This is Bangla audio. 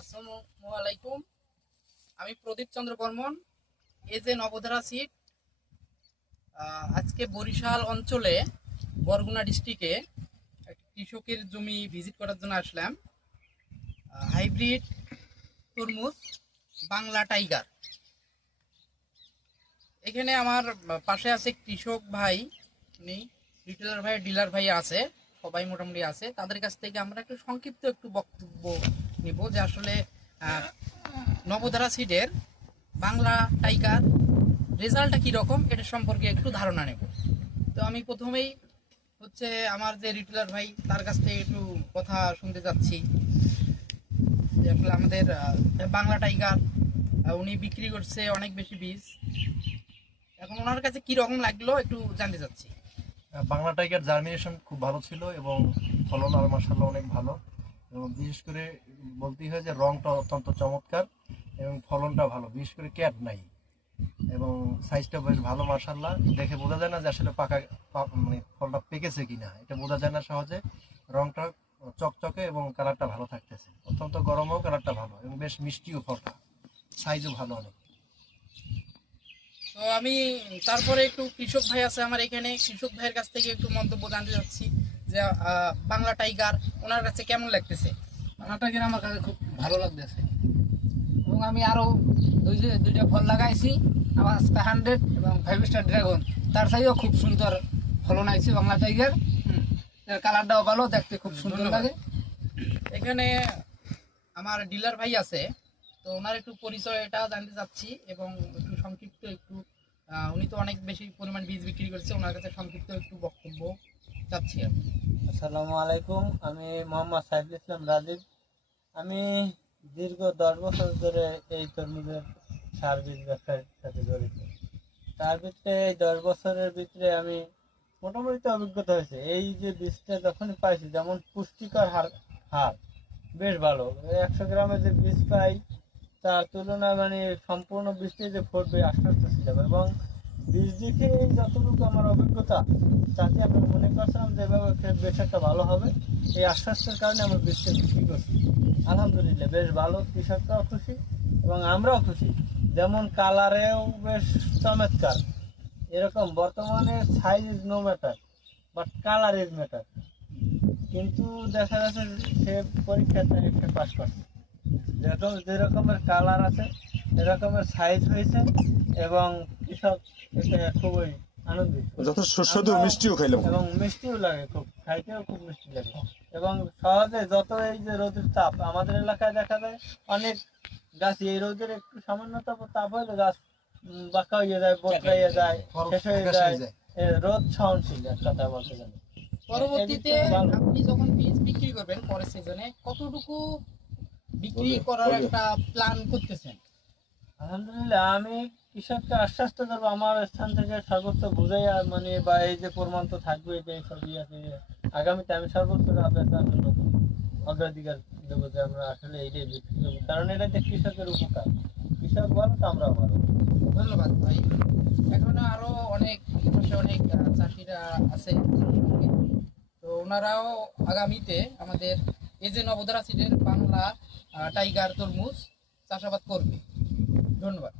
আসসালামু আলাইকুম। আমি প্রদীপ চন্দ্র বর্মন, এই যে নবধারা সিট। আজকে বরিশাল অঞ্চলে বরগুনা ডিস্ট্রিক্টে একটা কৃষকের জমি ভিজিট করার জন্য আসলাম। হাইব্রিড তরমুজ বাংলা টাইগার। এখানে আমার পাশে আছে কৃষক ভাই, উনি রিটেলার ভাই, ডিলার ভাই আছে, সবাই মোটামুটি আছে। তাদের কাছ থেকে আমরা একটু সংক্ষিপ্ত একটু বক্তব্য নিব যে আসলে নবধারা সিডের বাংলা টাইগার রেজাল্টটা কীরকম এটা সম্পর্কে একটু ধারণা নেব। তো আমি প্রথমেই হচ্ছে আমার যে রিটেলার ভাই তার কাছ থেকে একটু কথা শুনতে যাচ্ছি যে আসলে আমাদের বাংলা টাইগার উনি বিক্রি করছে অনেক বেশি বীজ। এখন ওনার কাছে কি রকম লাগলো একটু জানতে চাচ্ছি। বাংলা টাইগার জার্মিনেশন খুব ভালো ছিল এবং ফলন আর মাশাআল্লাহ অনেক ভালো, এবং বিশেষ করে বলতেই হয় যে রংটা অত্যন্ত চমৎকার এবং ফলনটা ভালো, বিশেষ করে ক্যাট নাই এবং সাইজটা বেশ ভালো মাশাআল্লাহ। দেখে বোঝা যায় না যে আসলে মানে ফলটা পেকেছে কিনা, এটা বোঝা যায় না সহজে। রংটা চকচকে এবং কালারটা ভালো থাকতেছে, অত্যন্ত গরমও কালারটা ভালো এবং বেশ মিষ্টিও, ফলটা সাইজও ভালো অনেক। তো আমি তারপরে একটু কৃষক ভাই আছে আমার এখানে, কৃষক ভাইয়ের কাছ থেকে একটু মন্তব্য জানতে চাচ্ছি যে বাংলা টাইগার ওনার কাছে কেমন লাগতেছে। বাংলা টাইগার আমার কাছে খুব ভালো লাগতেছে এবং আমি আরও দুইটা ফল লাগাইছি, আমার 100 এবং 5 স্টার ড্রাগন, তার সাইজও খুব সুন্দর ফলন আইছে বাংলা টাইগার। এর কালারটাও ভালো, দেখতে খুব সুন্দর লাগে। এখানে আমার ডিলার ভাই আছে, তো ওনার একটু পরিচয়টা জানতে চাচ্ছি এবং একটু সংক্ষিপ্ত একটু উনি তো অনেক বেশি পরিমাণ বীজ বিক্রি করছে, ওনার কাছে সংক্ষিপ্ত একটু বক্তব্য চাচ্ছি আমি। আসসালামু আলাইকুম, আমি মোহাম্মদ সাইফুল ইসলাম রাজীব। আমি দীর্ঘ 10 বছর ধরে এই তরমুজের সার বীজ ব্যবসার সাথে জড়িত। তার ভিতরে এই 10 বছরের ভিতরে আমি মোটামুটি অভিজ্ঞতা হয়েছে। এই যে বীজটা যখনই পাইছি, যেমন পুষ্টিকর হার বেশ ভালো। 100 গ্রামের যে বীজ পাই তার তুলনায় মানে সম্পূর্ণ বীজটি যে ফুটবে আশ্বস্ত ছিলাম, এবং বীজ দিকে যতটুকু আমার অভিজ্ঞতা তাতে আমি মনে করছিলাম যে বেশ একটা ভালো হবে। এই আশ্বাসের কারণে আমার বীজটা বিক্রি করছি। আলহামদুলিল্লাহ বেশ ভালো, কৃষকরাও খুশি এবং আমরাও খুশি। যেমন কালারেও বেশ চমৎকার। এরকম বর্তমানে size is no matter, but colour is matter. কিন্তু দেখা যাচ্ছে সে পরীক্ষাতে একটা পাস করছে, যে রকমের কালার আছে এরকমের সাইজ হয়েছে এবং কৃষক এতে খুবই আনন্দিত। সুস্বাদু মিষ্টিও খাইলাম এবং মিষ্টিও লাগে, খুব খাইতেও খুব মিষ্টি লাগে। এবং সহজে যত এই যে রোদের তাপ আমাদের এলাকায় দেখা যায়, অনেক গাছ এই রোদের একটু সামান্য তাপ হলে গাছ বাঁকা হয়ে যায়, বদলাইয়ে যায়, শেষ হয়ে যায়। রোদ সহনশীল এক কথা বলতে গেলে। পরবর্তীতে আপনি যখন বীজ বিক্রি করবেন পরের সিজনে কতটুকু বিক্রি করার একটা প্ল্যান করতেছেন? আলহামদুলিল্লাহ আমি কৃষককে আশ্বস্ত করবো আমার স্থান থেকে সর্বোচ্চ বুঝাই, মানে বা এই যে প্রমাণ তো থাকবে যে সবই আছে, আগামীতে আমি সর্বোচ্চ আপনার জন্য অগ্রাধিকার দেবো যে আমরা আসলে এইটাই বিক্রি করবো, কারণ এটা যে কৃষকের উপকার। কৃষক ভালো তো আমরাও ভালো। ধন্যবাদ ভাই। এখনো আরো অনেক আশেপাশে অনেক চাষিরা আছে, তো ওনারাও আগামীতে আমাদের এই যে নবধারা সিডের বাংলা টাইগার তরমুজ চাষাবাদ করবে। ধন্যবাদ।